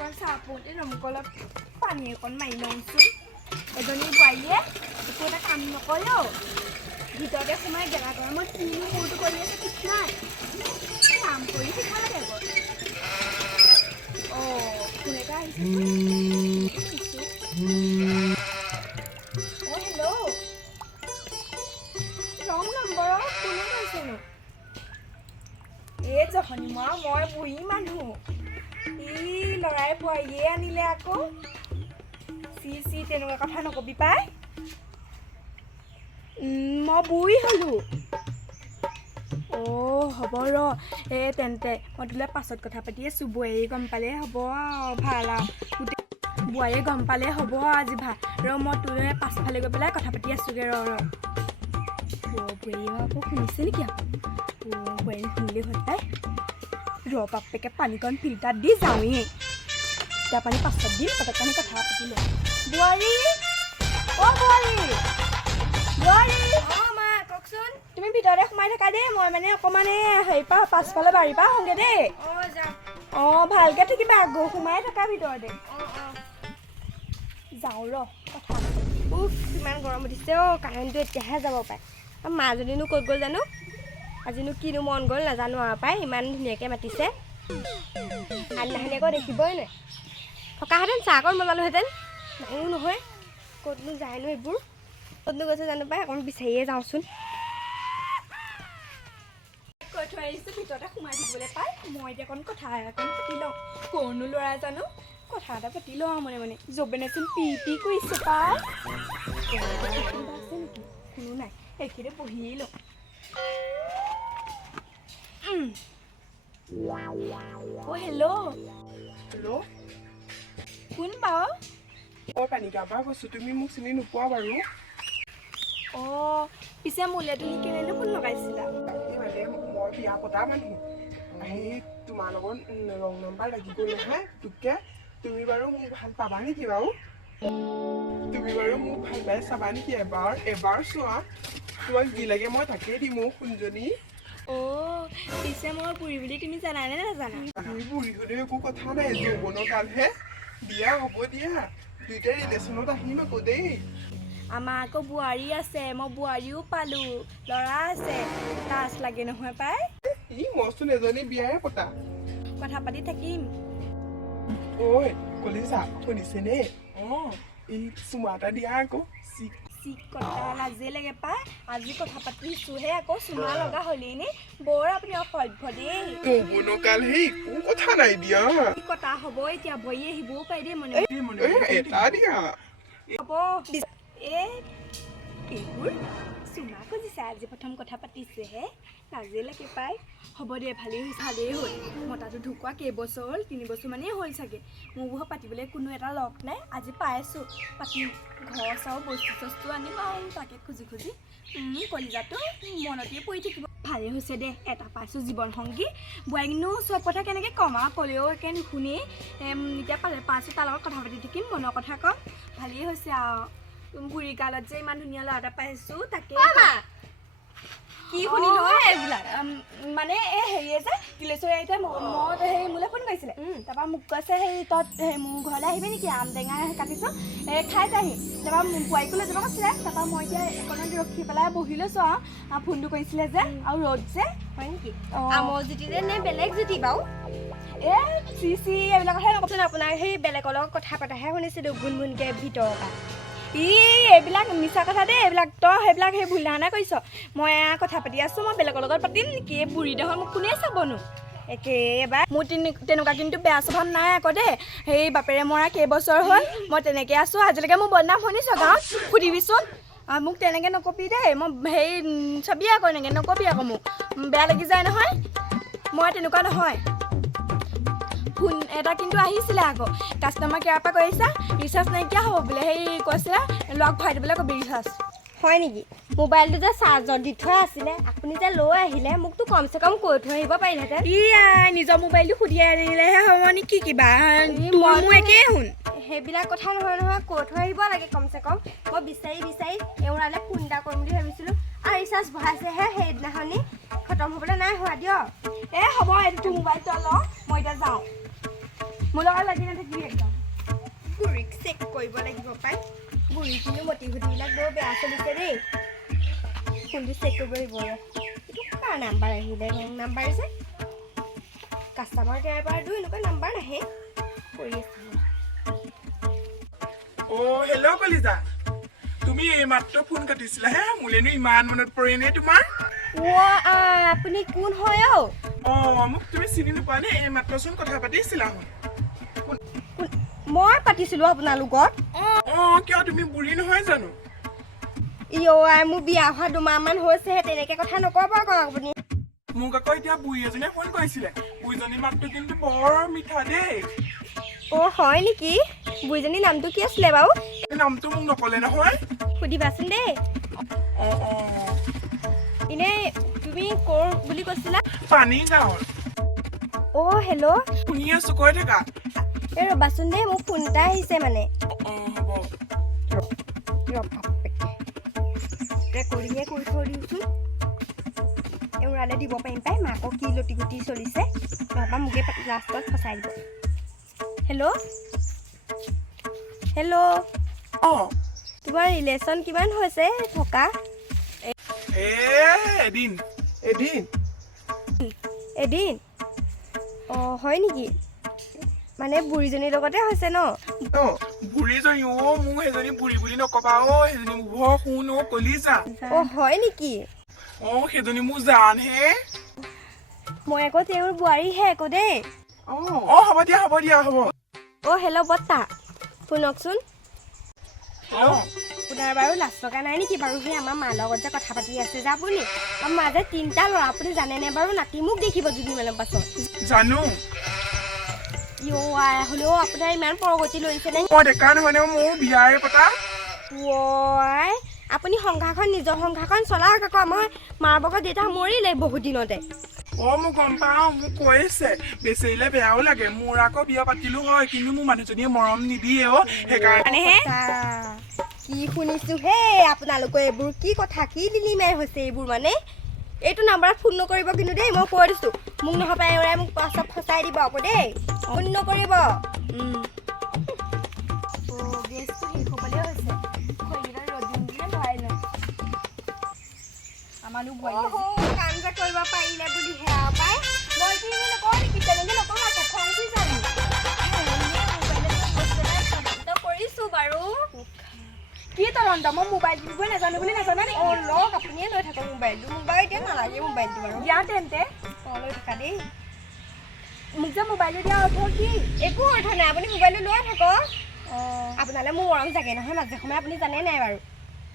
অকণ চাহ পৰোঁতে দমকলত পানী অকণ মাৰি লওঁচোন এজনী বোৱাৰীয়ে একো এটা কাম নকৰে অ' ভিতৰতে সোমাই গেলা গৰমত কিনো মূৰটো কৰি আছে ঠিক নাই কাম কৰি থাকিব লাগে আকৌ অ' ফোন এটা আহিছে অ' হেল্ল' ৰং নম্বৰৰ কোনে কৈছেনো এই জহনী মই বুঢ়ী মানুহ ই ল'ৰাই বোৱাৰীয়ে আনিলে আকৌ চি তেনেকুৱা কথা নকবি পাই মই বুঢ়ী হ'লোঁ অ' হ'ব ৰ তেন্তে মই তোলে পাছত কথা পাতি আছোঁ বোৱাৰীয়ে গম পালে হ'ব ভাল আৰু গোটেই বোৱাৰীয়ে গম পালে হ'ব আজি ভাল মই তোলে পাছফালে গৈ পেলাই কথা পাতি আছোঁগৈ বোৱাৰীয়ে আকৌ শুনিছে নেকি আকৌ বোৱাৰী শুনিলেই হ'ল পাই বাপেকে পানীকণ ফিল্টাৰত দি যাওঁৱেই এতিয়া পানী পাছত দিম পটককৈ আমি কথা পাতি লওঁ বোৱাৰী অ' বোৱাৰী অ' মা কওকচোন তুমি ভিতৰতে সোমাই থাকা দেই মই মানে অকণমান হেৰি পৰা পাছফালে বাৰীৰ পৰা আহোঁগৈ দেই অঁ যাম অঁ ভালকৈ থাকিবা আকৌ সোমাই থাকা ভিতৰতে যাওঁ ৰ কথা ইমান গৰম উঠিছে অ' কাৰেণ্টটো এতিয়াহে যাব পাৰে আৰু মাজনীনো ক'ত গ'ল জানো আজিনো কিনো মন গ'ল নাজানো আৰু পাই ইমান ধুনীয়াকৈ মাতিছে আনদিনাখনি আকৌ দেখিবই নাই থকাহেঁতেন চাহ অকণ বনালোহেঁতেন নাইও নহয় ক'তনো যায়নো এইবোৰ ক'তনো গৈছে জানো পাই অকণ বিচাৰিয়ে যাওঁচোন কৈ থৈ আহিছোঁ ভিতৰতে সোমাই থাকিবলৈ পাই মই এতিয়া অকণ কথা অকণ পাতি লওঁ ক'ৰনো ল'ৰা জানো কথা এটা পাতি লওঁ আৰু মানে জবেনেচোন পি কৰিছে পাই আছে নেকি কোনো নাই এইখিনিতে বহিয়েই লওঁ অ' হেল্ল' কোন বাৰু অ' পানিকা পৰা কৈছোঁ তুমি মোক চিনি নোপোৱা বাৰু অঁ পিছে মোলৈ তুমি কেলেনো ফোন লগাইছিলা এই মানে মই বিয়া পতা মানুহ আহি তোমাৰ লগত ৰং নাম্বাৰ লাগি গ'ল নহয় তোকে তুমি বাৰু মোক ভাল পাবা নেকি বাৰু তুমি বাৰু মোক ভাল পাই চাবা নেকি এবাৰ চোৱা তোমাক যি লাগে মই তাকেই দিম সোণজনী অ' পিছে মই বুঢ়ী বুলি তুমি জানানে নাজানা তুমি বুঢ়ী হ'লেও একো কথা নাই যৌৱনৰ কালহে বিয়া হ'ব দিয়া দুইটাই ৰিলেশ্যনত আহিম আকৌ দেই আমাৰ আকৌ বোৱাৰী আছে মই বোৱাৰীও পালোঁ ল'ৰা আছে লাজ লাগে নহয় পাই ই মইচোন এজনী বিয়াই পতা কথা পাতি থাকিম ঐ কলিজা শুনিছেনে অঁ এই চুমা এটা দিয়া আকৌ কথা লাজে লাগে পাই আজি কথা পাতিছোঁহে আকৌ চুমা লগা হ'লেই নে বৰ আপুনি অসভ্য দেই যৌৱনকাল সেই একো কথা নাই দিয়া কি কথা হ'ব এতিয়া বহি আহিবও পাৰি দেই মনে এটা দিয়া হ'ব এইবোৰ চুমা খুজিছে আজি প্ৰথম কথা পাতিছেহে লাজে লাগে পাই হ'ব দে ভালেই হ'ল মতাটো ঢুকুৱা কেইবছৰ হ'ল 3 বছৰমানেই হ'ল চাগে মোৰ বোৰৰ পাতিবলৈ কোনো এটা লগ নাই আজি পাইছোঁ পাতিম ঘৰ চাও বস্তু চস্তু আনিম আৰু তাকে খুজি কলিজাটো মনতেই পৰি থাকিব ভালেই হৈছে দে এটা পাইছোঁ জীৱন সংগী বোৱাৰীনো চব কথা কেনেকৈ ক'ম আৰু ক'লেও একে নুশুনেই এতিয়া পাইছোঁ তাৰ লগত কথা পাতি থাকিম মনৰ কথা ক'ম ভালেই হৈছে আৰু বুঢ়ী কালত যে ইমান ধুনীয়া ল'ৰা এটা পাইছোঁ তাকে কি শুনিলো এইবিলাক মানে এই হেৰিয়ে যে তিলেশ্বৰী আইতাই মই হেৰি মোলৈ ফোন কৰিছিলে তাৰপৰা মোক কৈছে সেই তই মোৰ ঘৰলৈ আহিবি নেকি আম টেঙা কাটিছোঁ খাই যাহি তাৰপৰা বোৱাৰীকো লৈ যাব কৈছিলে তাৰপৰা মই এতিয়া অকণমান ৰখি পেলাই বহি লৈছোঁ আৰু ফোনটো কৰিছিলে যে আৰু ৰ'দ যে হয় নেকি আমৰ জুতি যে নে বেলেগ জুতি বাৰু এইবিলাক কথাই নকওকচোন আপোনাৰ সেই বেলেগৰ লগত কথা পতাহে শুনিছিলোঁ গুণগুণকৈ ভিতৰৰ পৰা এইবিলাক মিছা কথা দেই এইবিলাক তই সেইবিলাক সেই ভুল ধাৰণা কৰিছ মই কথা পাতি আছোঁ মই বেলেগৰ লগত পাতিম নেকি এই বুঢ়ী দেহৰ মোক কোনে চাবনো একেবাৰে মোৰ তেনেকুৱা কিন্তু বেয়া স্বভাৱ নাই আকৌ দেই সেই বাপেৰে মৰা কেইবছৰ হ'ল মই তেনেকৈ আছোঁ আজিলৈকে মোৰ বদনাম শুনিছ গাঁৱত সুধিবিচোন মোক তেনেকৈ নকবি দেই মই হেৰি চাবি আকৌ এনেকৈ নকবি আকৌ মোক বেয়া লাগি যায় নহয় মই তেনেকুৱা নহয় ফোন এটা কিন্তু আহিছিলে আকৌ কাষ্টমাৰ কেয়াৰৰ পৰা কৈছা ৰিচাৰ্জ নাইকিয়া হ'ব বোলে সেই কৈছিলে লগ ভৰাই দিবলৈ কবি ৰিচাৰ্জ হয় নেকি মোবাইলটো যে চাৰ্জত দি থোৱা আছিলে আপুনি যে লৈ আহিলে মোকতো কমচে কম কৈ থৈ আহিব পাৰিলেহেঁতেন নিজৰ মোবাইলটো সুধি আনিলেহে হ'ব নেকি কিবা মোৰ একেই শুন সেইবিলাক কথা নহয় কৈ থৈ আহিব লাগে কমচে কম মই বিচাৰি এওঁৰালে ফোন এটা কৰিম বুলি ভাবিছিলোঁ আৰু ৰিচাৰ্জ ভৰাইছেহে সেইদিনাখনি খতম হ'বলৈ নাই হোৱা দিয়ক হ'ব এইটো মোবাইলটো ল মই এতিয়া যাওঁ মোৰ লগত লাগি নাথাকিবি একদম বুঢ়ীক চেক কৰিব লাগিব পাই বুঢ়ী কিন্তু মতি ঘটিবিলাক বৰ বেয়া চলিছে দেই ফোনটো চেক কৰিব লাগিব এইটো কাৰ নাম্বাৰ আহিলে ৰং নাম্বাৰ যে কাষ্টমাৰ কেয়াৰ পৰা এনেকুৱা নাম্বাৰ নাহে কৰি আছোঁ অ' হেল্ল' কলিজা তুমি এইমাত্ৰ ফোন কাটিছিলা হে মোলেনো ইমান মনত পৰে নে তোমাৰ আপুনি কোন হয় মোক তুমি চিনি নোপোৱা নে এইমাত্ৰচোন কথা পাতিছিলা মই পাতিছিলোঁ আপোনাৰ লগত কিয় তুমি বুঢ়ী নহয় জানো মোৰ বিয়া হোৱা 2 মাহমান হৈছেহে তেনেকে কথা নক'ব আকৌ আপুনি মোক আকৌ এতিয়া বুঢ়ী এজনীয়ে ফোন কৰিছিলে বুঢ়ীজনীৰ মাতটো কিন্তু বৰ মিঠা দেই হয় নেকি বুঢ়ীজনীৰ নামটো কি আছিলে বাৰু নামটো মোক নকলে নহয় সুধিবাচোন দেই এনেই তুমি ক'ৰ বুলি কৈছিলা পানী গাঁৱৰ হেল্ল' শুনি আছো কৈ থাকা ৰ'বাচোন দেই মোক ফোন এটা আহিছে মানে হ'ব ৰেকৰ্ডিঙে কৰি থৈ দিওঁচোন এওঁৰালে দিব পাৰিম পাই মাকক কি লটি ঘটি চলিছে নহবা মোকে লাষ্টত ফচাই দিব হেল্ল' তোমাৰ ৰিলেশ্যন কিমান হৈছে থকা এদিন হয় নেকি মানে বুঢ়ীজনীৰ লগতে হৈছে ন বুঢ়ীজনী মোক সেইজনী বুঢ়ী বুলি নকবা সেইজনী মোৰ শুন কলিজা হয় নেকি সেইজনী মোৰ জান হে মই আকৌ তেওঁৰ বোৱাৰীহে আকৌ দেই হ'ব দিয়া হেল্ল' বৰ্তা শুনকচোন আপোনাৰ বাৰু লাজ লগা নাই নেকি বাৰু সেই আমাৰ মাৰ লগত যে কথা পাতি আছে যে আপুনি আমাৰ মা যে 3টা ল'ৰা আপুনি জানেনে বাৰু নাতি মোক দেখিব দুদিনমানৰ পাছত জানো হ'লেও আপোনাৰ ইমান প্ৰগতি লৈছে নে ডেকা নহয় নে মোৰ বিয়াৰে পতা আপুনি নিজৰ সংসাৰখন চলাওক আকৌ আমাৰ মাৰ বগত দেউতা মৰিলে বহুত দিনতে মোক গম পাওঁ মোক কৈছে বেচেৰিলে বেয়াও লাগে মোৰ আকৌ বিয়া পাতিলো হয় কিন্তু মোৰ মানুহজনীয়ে মৰম নিদিয়ে সেইকাৰণে কি শুনিছো হে আপোনালোকৰ এইবোৰ কি কথা কি লিলিমাই হৈছে এইবোৰ মানে এইটো নাম্বাৰত ফোন নকৰিব কিন্তু দেই মই কৈ দিছো মোক নহবা এওৰাই মোক পাছত ফচাই দিব আকৌ দেই ফোন নকৰিব গেছটো শেষ হ'বলে হৈছে কাম যে কৰিব পাৰিলে বুলি সেয়া পাই মই কি নকওঁ নেকি তেনেকে নকওঁ আকৌ খং উঠি যাম কৰিছো বাৰু কি তদন্ত মই মোবাইল টিপিব নাজানো বুলি নাজানা নেকি লওক আপুনিয়ে লৈ থাকক মোবাইল এতিয়া নালাগে মোবাইলটো বাৰু দিয়া তেন্তে লৈ থাকা দেই মোক যে মোবাইলটো দিয়া অৰ্থ কি একো অৰ্থ নাই আপুনি মোবাইলটো লৈ থাকক আপোনালৈ মোৰ মৰম জাগে নহয় মাজে সময়ে আপুনি জানে নাই বাৰু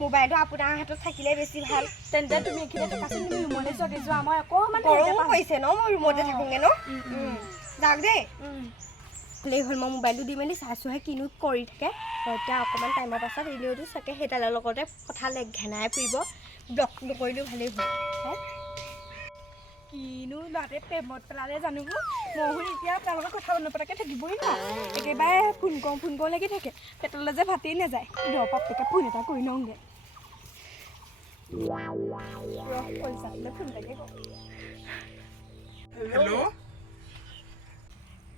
মোবাইলটো আপোনাৰ হাতত থাকিলে বেছি ভাল তেন্তে তুমি এইখিনি টকাচোন তুমি ৰুমলৈ যোৱা মই অকণমান গৰমো কৰিছে ন মই ৰুমতে থাকোঁগৈ ন যাওক দেই ভালেই হ'ল মই মোবাইলটো দি মেলি চাইছোঁহে কিনো কৰি থাকে এতিয়া অকণমান টাইমৰ পাছত এনেওতো চাগে সেইডালৰ লগতে কথা ঘেনাই ফুৰিব ব্লক নকৰিলেও ভালেই হ'ল কিনো ল'ৰাটোৱে প্ৰেমত পেলালে জানিব মইহোন এতিয়া তাৰ লগত কথা নপতাকৈ থাকিবই ন একেবাৰে ফোন কৰোঁ লাগি থাকে পেটলৈ যে ভাতেই নাযায় পাপেকে ফোন এটা কৰি লওঁগৈ হেল্ল'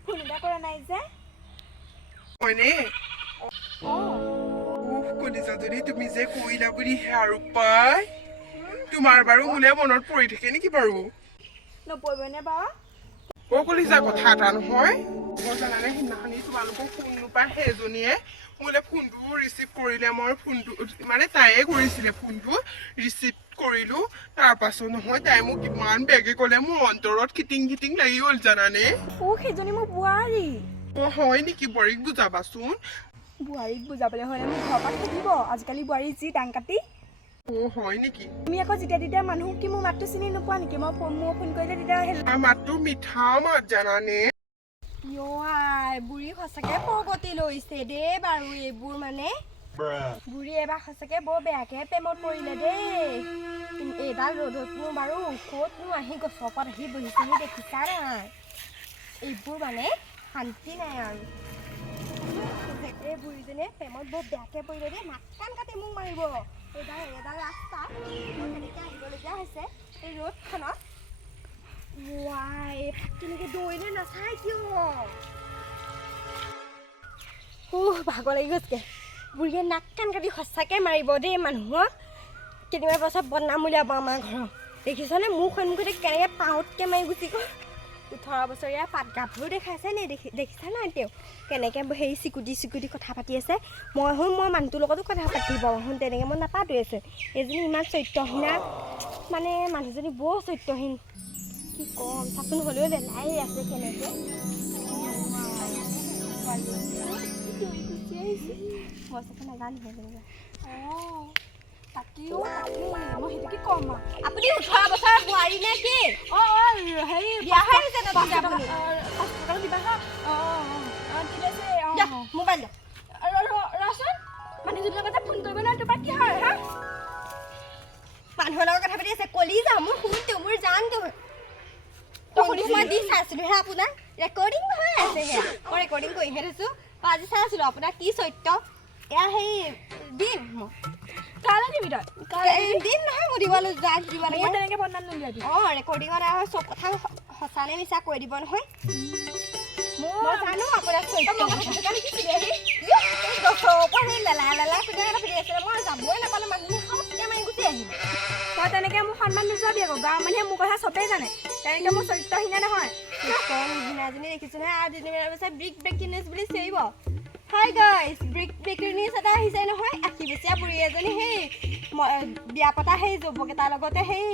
ফোন এটা কৰা নাই যে হয়নে কলিজা যদি তুমি যে কৰিলা বুলিহে আৰু পাই তোমাৰ বাৰু মোলে মনত পৰি থাকে নেকি বাৰু নপৰিবনে বাৰু কলিজা কথা এটা নহয় মই জানানে সিদিনাখনি তোমালোকক ফোন নোপায় সেইজনীয়ে মোলে ফোনটো ৰিচিভ কৰিলে মই ফোনটো মানে তাইয়ে কৰিছিলে ফোনটো ৰিচিভ কৰিলো তাৰ পাছত নহয় তাই মোক ইমান বেগে ক'লে মোৰ অন্তৰত খিটিং লাগি গ'ল জানানে সেইজনী মোৰ বোৱাৰী হয় নেকি বোৱাৰীক বুজাবাচোন বোৱাৰীক বুজাবলৈ হ'লে মোৰ ঘৰৰ পৰা থাকিব আজিকালি বোৱাৰী যি দাং কাটি হয় নেকি তুমি আকৌ যেতিয়া মানুহ কি মোৰ মাতটো চিনি নোপোৱা নেকি মই ফোন কৰিলে তেতিয়া মাতটো মিঠা মাত জানানে বুঢ়ী সঁচাকে প্ৰগতি লৈছে দেই বাৰু এইবোৰ মানে বুঢ়ী এবাৰ সঁচাকে বৰ বেয়াকে প্ৰেমত পৰিলে দেই এইডাল ৰ'দতনো বাৰু ক'তনো আহি গছৰ ওপৰত আহি বহিছেহি দেখিছা নাই এইবোৰ মানে শান্তি নাই আৰু এই বুঢ়ীজনীয়ে প্ৰেমত বৰ বেয়াকে পৰিলে দেই নাক কান কাটি মোক মাৰিব এডাল ৰাস্তা কেনেকৈ আহিবলগীয়া হৈছে এই ৰ'দখনত এই তেনেকৈ দৌৰিলে নাচায় কিয় ভাগৰ লাগি গৈছে বুঢ়ীয়ে নাক কাণ কাটি সঁচাকৈ মাৰিব দেই মানুহক কেইদিনমান পাছত বদনাম উলিয়াব আমাৰ ঘৰত দেখিছনে মোৰ সন্মুখতে কেনেকৈ পাউতকৈ মাৰি গুচি গ'ল 18 বছৰীয়া পাত গাভৰু দেখাইছে নে দেখিছা নাই তেওঁ কেনেকৈ হেৰি চিকুটি কথা পাতি আছে মই মানুহটোৰ লগতো কথা পাতিব তেনেকৈ মই নাপাতোৱে আছে এইজনী ইমান চৰিত্ৰহীনা মানে মানুহজনী বৰ চৰিত্ৰহীন কি ক'ম চাচোন হ'লেও লেলাই আছে কেনেকৈ মই চাগে নাজানো তেনেকৈ তাকেও মই সেইটো কি ক'ম আপুনি 18 বছৰৰ বোৱাৰী নে কি হেৰি বিয়া হৈ আহিছে নতুনকৈ আপুনি দিবা হা ঠিক আছে মোবাইল ৰচোন মানুহজনীৰ লগত ফোন কৰিব নহয় তোমাৰ কি হয় হা মানুহৰ লগত কথা পাতি আছে কলি যাম মোৰ শুনটো মোৰ জানটো মই দি চাইছিলোঁ হে আপোনাৰ ৰেকৰ্ডিং হৈ আছে সেয়া মই ৰেকৰ্ডিং কৰিহে থৈছোঁ আজি চাই আছিলোঁ আপোনাৰ কি চৰিত্ৰ এয়া সেই দিম কালৈ দিবি তই দিম নহয় মই দিবলৈ যাক দিব লাগে তেনেকৈ বদনাম নলিয়াবি ৰেকৰ্ডিঙত আৰু চব কথা সঁচা নে মিছা কৈ দিব নহয় মই জানো আপোনাৰ চৰিত্ৰ লেলাই ফুটি আছিলে মই যাবই নাপালোঁ মানুহে সৎকে মাৰি গুচি আহিব তই তেনেকৈ মোক সন্মান নোযোৱাবি আকৌ গাঁৱৰ মানুহে মোৰ কথা চবেই জানে তেনেকৈ মোৰ চৰিত্ৰহীনা নহয় ধুনীয়াজনী দেখিছোঁ নহয় আৰু দুদিনমানৰ পিছত ব্ৰেকিং নিউজ বুলি চিঞৰিব হাই গাইজ ব্ৰেকিং নিউজ এটা আহিছে নহয় 80 বছৰীয়া বুঢ়ী এজনী সেই বিয়া পতা সেই যুৱক এটাৰ লগতে সেই